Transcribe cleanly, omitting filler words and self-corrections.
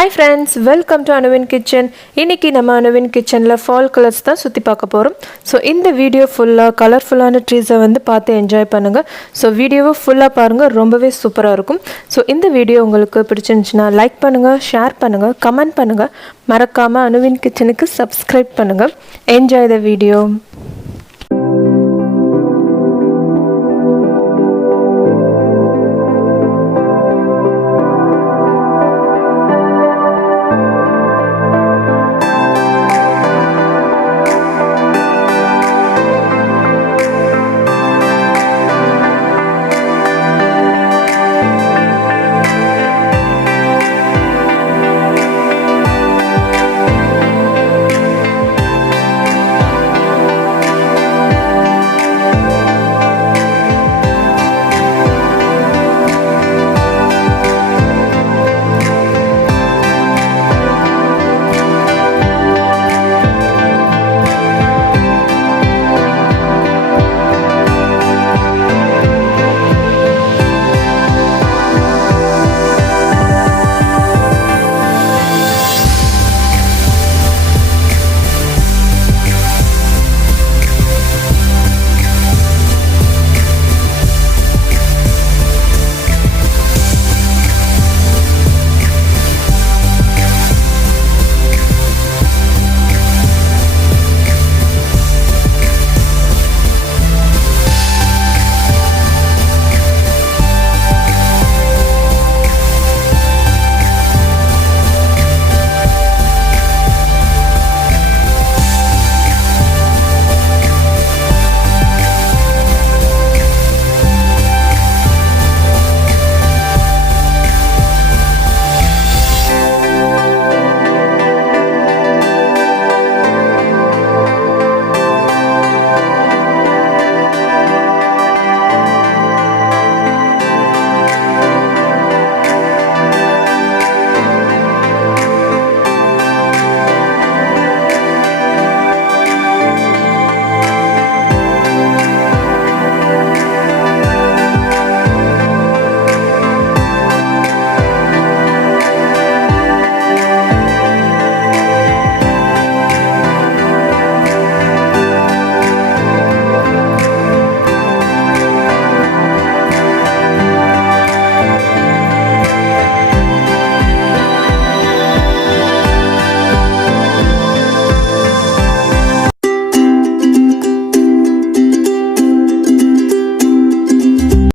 Hi friends, welcome to Anuwin kitchen. இன்னைக்கு நம்ம Anuwin kitchenல fall colors தான் சுத்தி பார்க்க போறோம். So இந்த வீடியோ ஃபுல்லா கலர்ஃபுல்லான ட்ரீஸை வந்து பார்த்து என்ஜாய் பண்ணுங்க. So வீடியோவை ஃபுல்லா பாருங்க, ரொம்பவே சூப்பரா இருக்கும். So இந்த வீடியோ உங்களுக்கு பிடிச்சிருந்துச்சுனா லைக் பண்ணுங்க, ஷேர் பண்ணுங்க, கமெண்ட் பண்ணுங்க. மறக்காம Anuwin kitchenக்கு subscribe பண்ணுங்க. Enjoy the video.